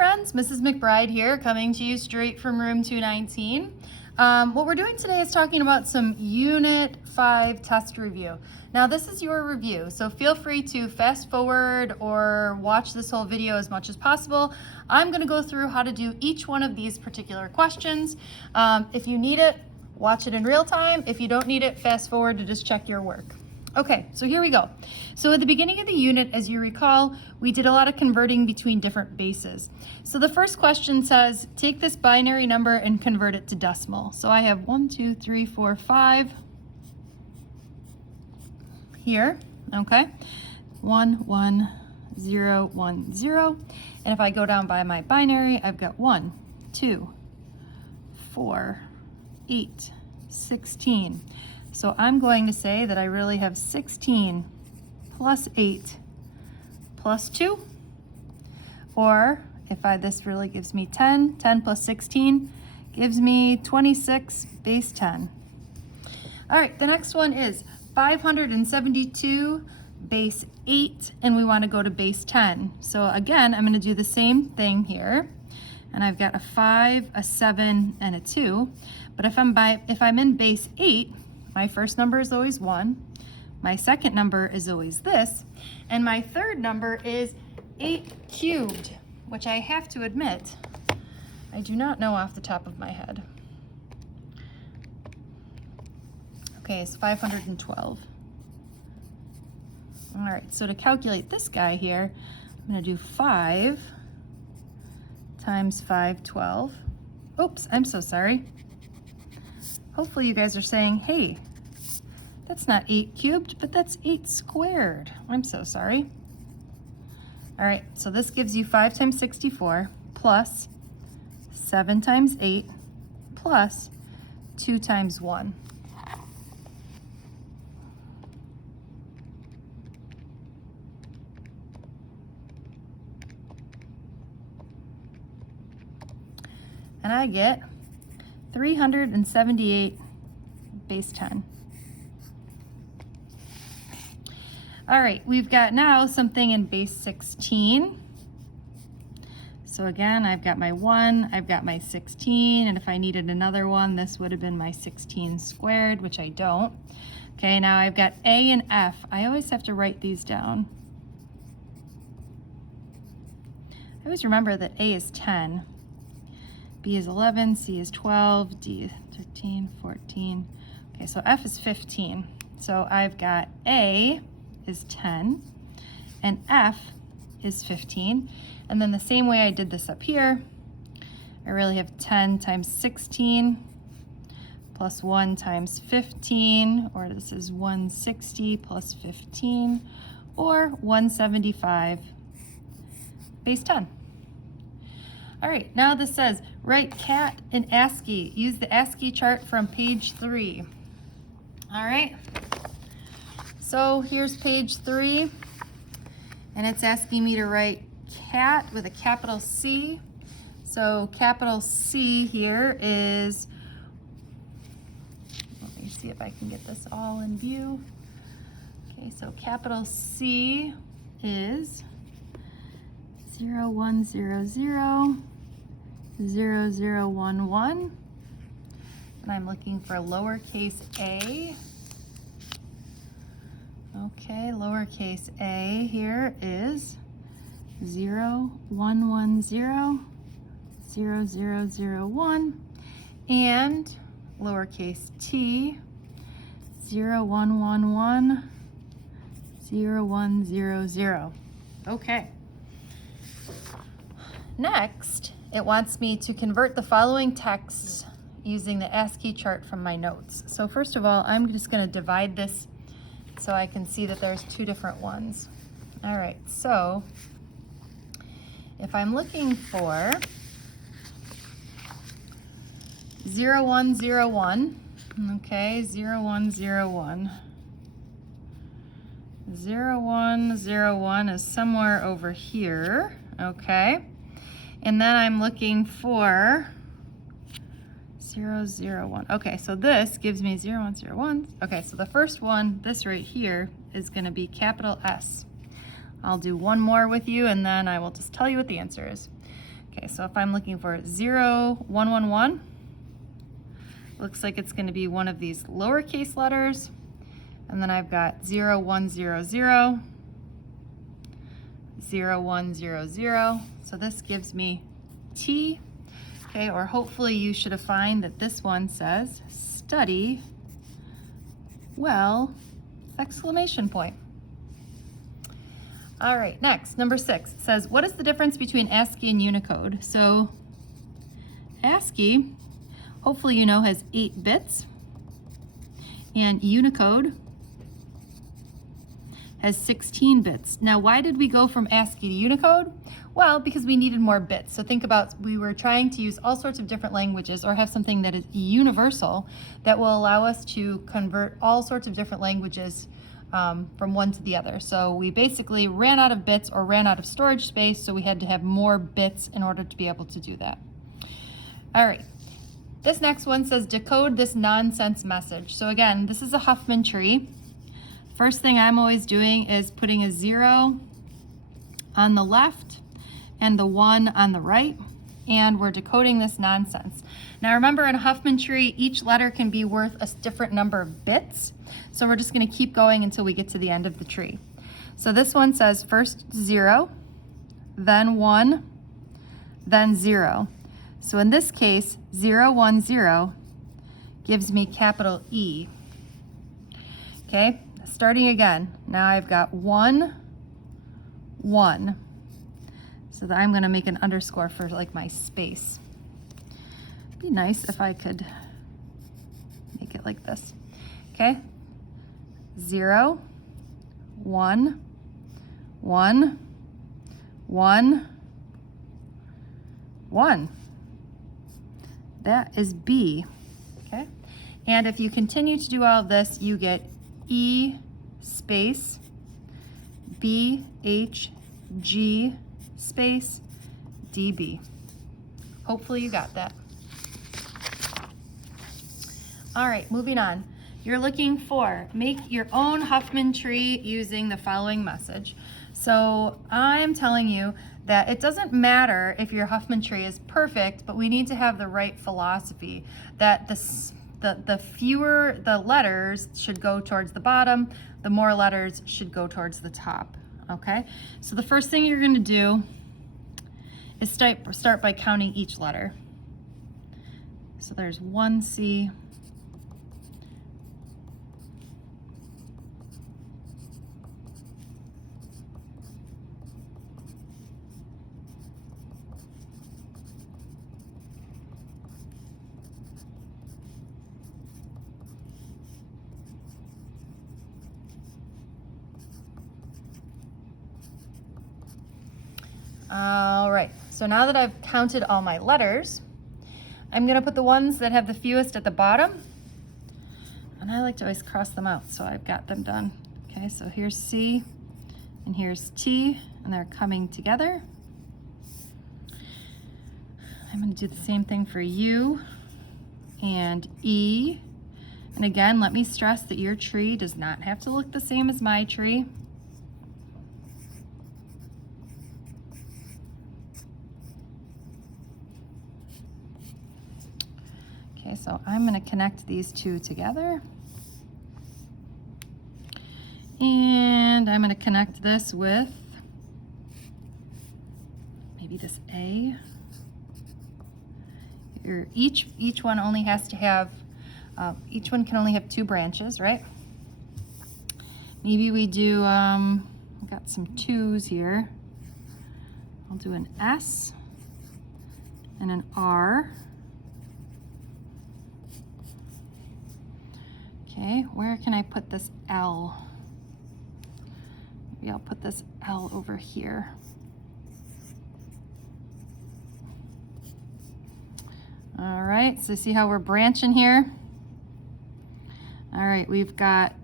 friends, Mrs. McBride here, coming to you straight from room 219. What we're doing today is talking about some Unit 5 test review. Now this is your review, so feel free to fast forward or watch this whole video as much as possible. I'm going to go through how to do each one of these particular questions. If you need it, watch it in real time. If you don't need it, fast forward to just check your work. Okay, so here we go. So at the beginning of the unit, as you recall, we did a lot of converting between different bases. So the first question says, take this binary number and convert it to decimal. So I have 1, 2, 3, 4, 5 here, okay? 1, 1, 0, 1, 0. And if I go down by my binary, I've got 1, 2, 4, 8, 16. So I'm going to say that I really have 16 plus 8 plus 2. Or if this really gives me 10, 10 plus 16 gives me 26 base 10. All right, the next one is 572 base 8, and we want to go to base 10. So again, I'm going to do the same thing here. And I've got a 5, a 7, and a 2. But if I'm in base 8, my first number is always 1, my second number is always this, and my third number is 8 cubed, which I have to admit, I do not know off the top of my head. Okay, it's 512. All right, so to calculate this guy here, I'm gonna do 5 times 512. Oops, I'm so sorry. Hopefully you guys are saying, hey, that's not 8 cubed, but that's 8 squared. I'm so sorry. All right, so this gives you 5 times 64 plus 7 times 8 plus 2 times 1. And I get 378 base 10. All right, we've got now something in base 16. So again, I've got my 1, I've got my 16, and if I needed another one, this would have been my 16 squared, which I don't. Okay, now I've got A and F. I always have to write these down. I always remember that A is 10. B is 11, C is 12, D is 13, 14. Okay, so F is 15. So I've got A is 10 and F is 15. And then the same way I did this up here, I really have 10 times 16 plus 1 times 15, or this is 160 plus 15, or 175 base 10. All right, now this says, write cat in ASCII. Use the ASCII chart from page 3. All right, so here's page 3, and it's asking me to write cat with a capital C. So capital C here is, let me see if I can get this all in view. Okay, so capital C is 0, 1, 0, 0, 0, 0, 1, 1, and I'm looking for lowercase a. Okay, lowercase a here is 0, 1, 1, 0, 0, 0, 0, 1, and lowercase t 0, 1, 1, 1, 0, 1, 0, 0. Okay. Next, it wants me to convert the following texts using the ASCII chart from my notes. So first of all, I'm just going to divide this so I can see that there's two different ones. All right, so if I'm looking for 0101, okay, 0101. 0101 is somewhere over here, okay? And then I'm looking for 001. Okay, so this gives me 0101. Okay, so the first one, this right here, is going to be capital S. I'll do one more with you and then I will just tell you what the answer is. Okay, Okay, so if I'm looking for 0, 1, 1, 1, looks like it's going to be one of these lowercase letters. And then I've got 0, 1, 0, 0, 0, 1, 0, 0. So this gives me T. Okay, or hopefully you should have found that this one says study well, exclamation point. All right, next, number 6 says, what is the difference between ASCII and Unicode? So ASCII, hopefully you know, has 8 bits, and Unicode has 16 bits. Now, why did we go from ASCII to Unicode? Well, because we needed more bits. So think about, we were trying to use all sorts of different languages or have something that is universal that will allow us to convert all sorts of different languages from one to the other. So we basically ran out of bits or ran out of storage space, so we had to have more bits in order to be able to do that. All right, this next one says decode this nonsense message. So again, this is a Huffman tree. First thing I'm always doing is putting a 0 on the left and the 1 on the right, and we're decoding this nonsense. Now remember, in a Huffman tree, each letter can be worth a different number of bits. So we're just going to keep going until we get to the end of the tree. So this one says first 0, then 1, then 0. So in this case, 0, 1, 0 gives me capital E. Okay, starting again. Now I've got 1, 1. So that I'm going to make an underscore for like my space. It'd be nice if I could make it like this. Okay, 0, 1, 1, 1, 1. That is B. Okay, and if you continue to do all of this, you get E space B H G space DB. Hopefully you got that. All right, moving on. You're looking for make your own Huffman tree using the following message. So I'm telling you that it doesn't matter if your Huffman tree is perfect, but we need to have the right philosophy that the fewer the letters should go towards the bottom, the more letters should go towards the top. Okay, so the first thing you're going to do is start by counting each letter. So there's 1 C, all right, so now that I've counted all my letters, I'm going to put the ones that have the fewest at the bottom, and I like to always cross them out so I've got them done. Okay, so here's C and here's T, and they're coming together. I'm going to do the same thing for U and E, and again, let me stress that your tree does not have to look the same as my tree. Okay, so I'm going to connect these two together. And I'm going to connect this with maybe this A. Each one only has to have, each one can only have 2 branches, right? Maybe we do, I've got some 2s here. I'll do an S and an R. Okay, where can I put this L? Maybe I'll put this L over here. All right, so see how we're branching here? All right, we've got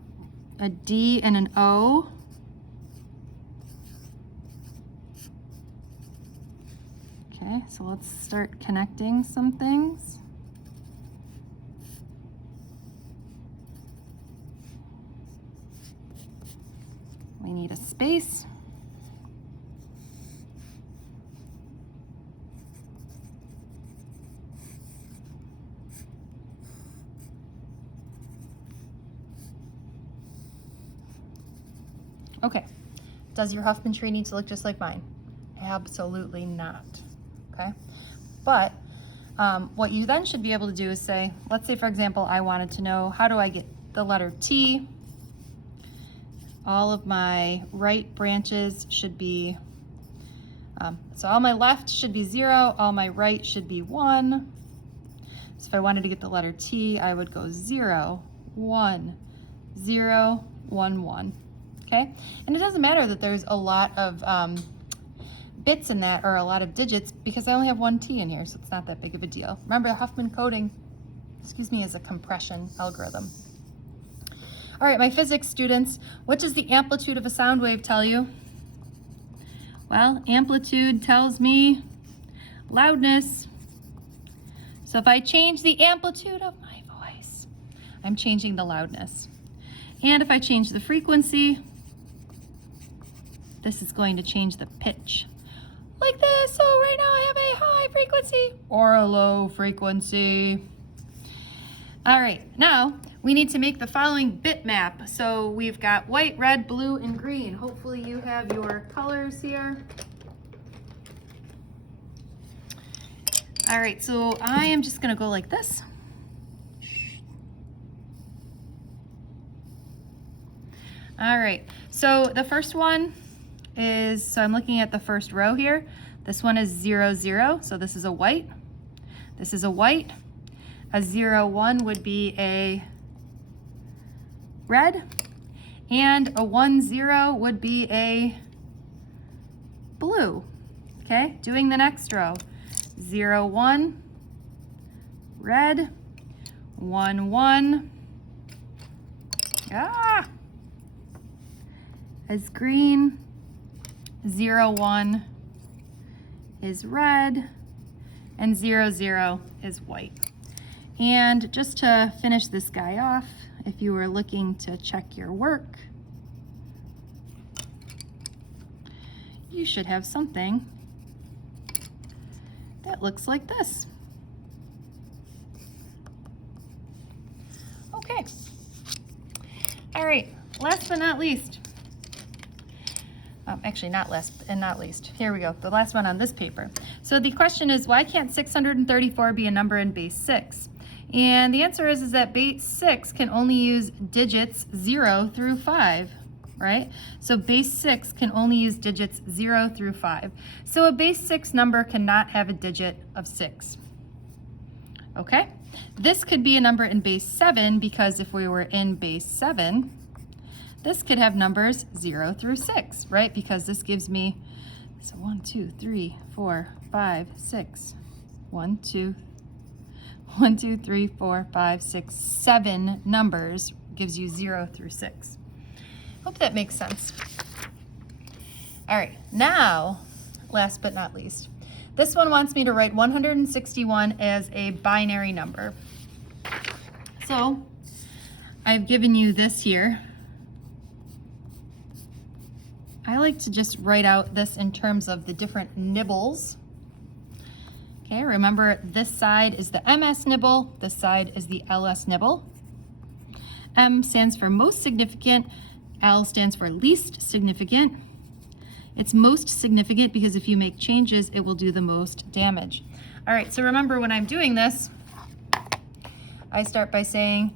a D and an O. Okay, so let's start connecting some things. We need a space. Okay, does your Huffman tree need to look just like mine? Absolutely not, okay? But what you then should be able to do is say, let's say for example, I wanted to know, how do I get the letter T? All of my right branches should be, so all my left should be 0, all my right should be 1. So if I wanted to get the letter T, I would go 0, 1, 0, 1, 1, okay? And it doesn't matter that there's a lot of bits in that, or a lot of digits, because I only have one T in here, so it's not that big of a deal. Remember, Huffman coding, is a compression algorithm. All right, my physics students, what does the amplitude of a sound wave tell you? Well, amplitude tells me loudness. So if I change the amplitude of my voice, I'm changing the loudness. And if I change the frequency, this is going to change the pitch. Like this, so right now I have a high frequency or a low frequency. All right, now we need to make the following bit map. So we've got white, red, blue, and green. Hopefully you have your colors here. All right, so I am just gonna go like this. All right, so the first one is, so I'm looking at the first row here. This one is 0, 0, so this is a white. This is a white. A 0, 1 would be a red, and a 1, 0 would be a blue. Okay, doing the next row. 0, 1, red, 1, 1, is green, 0, 1 is red, and 0, 0 is white. And just to finish this guy off, if you were looking to check your work, you should have something that looks like this. Okay. All right, last but not least. Actually, not last and not least. Here we go, the last one on this paper. So the question is, why can't 634 be a number in base 6? And the answer is that base 6 can only use digits 0 through 5, right? So base 6 can only use digits 0 through 5. So a base 6 number cannot have a digit of 6. Okay? This could be a number in base 7, because if we were in base 7, this could have numbers 0 through 6, right? Because this gives me, so 1, 2, 3, 4, 5, 6. 1, 2, 3, 4, 5, 6, 7 numbers gives you 0 through 6. Hope that makes sense. All right, now, last but not least, this one wants me to write 161 as a binary number. So I've given you this here. I like to just write out this in terms of the different nibbles. Okay, remember this side is the MS nibble, this side is the LS nibble. M stands for most significant, L stands for least significant. It's most significant because if you make changes, it will do the most damage. All right, so remember when I'm doing this, I start by saying,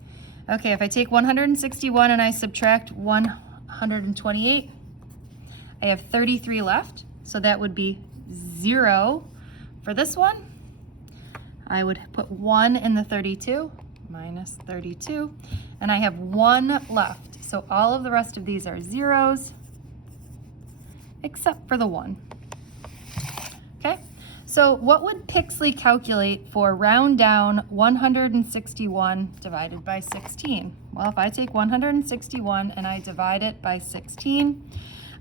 okay, if I take 161 and I subtract 128, I have 33 left, so that would be 0 for this one. I would put 1 in the 32, minus 32, and I have 1 left. So all of the rest of these are zeros, except for the 1. Okay, so what would Pixley calculate for round down 161 divided by 16? Well, if I take 161 and I divide it by 16,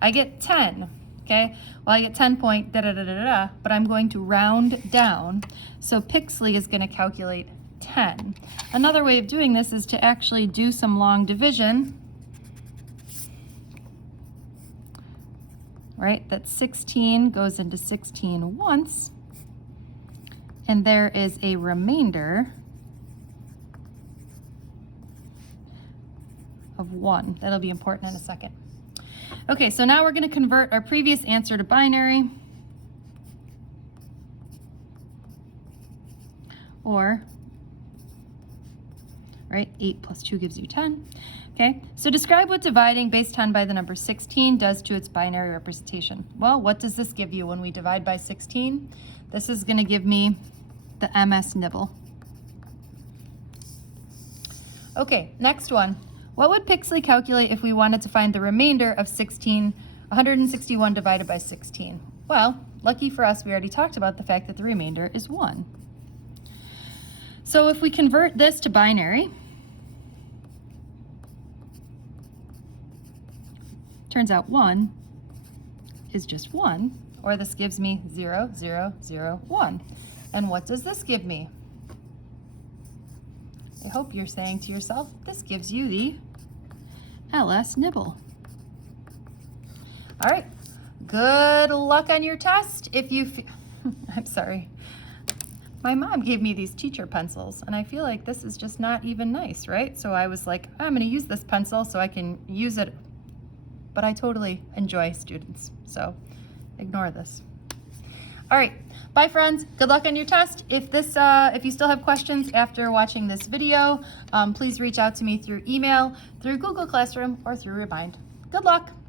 I get 10. Okay, well I get 10 point da-da-da-da-da, but I'm going to round down. So Pixley is going to calculate 10. Another way of doing this is to actually do some long division, right? That 16 goes into 16 once, and there is a remainder of 1. That'll be important in a second. Okay, so now we're going to convert our previous answer to binary. Or, right, 8 plus 2 gives you 10. Okay, so describe what dividing base 10 by the number 16 does to its binary representation. Well, what does this give you when we divide by 16? This is going to give me the MS nibble. Okay, next one. What would Pixley calculate if we wanted to find the remainder of 161 divided by 16? Well, lucky for us, we already talked about the fact that the remainder is 1. So if we convert this to binary, turns out 1 is just 1, or this gives me 0, 0, 0, 1. And what does this give me? I hope you're saying to yourself, this gives you the LS nibble. All right, good luck on your test. If you, I'm sorry. My mom gave me these teacher pencils, and I feel like this is just not even nice, right? So I was like, I'm gonna use this pencil so I can use it, but I totally enjoy students, so ignore this. All right, bye friends, good luck on your test. If you still have questions after watching this video, please reach out to me through email, through Google Classroom, or through Remind. Good luck.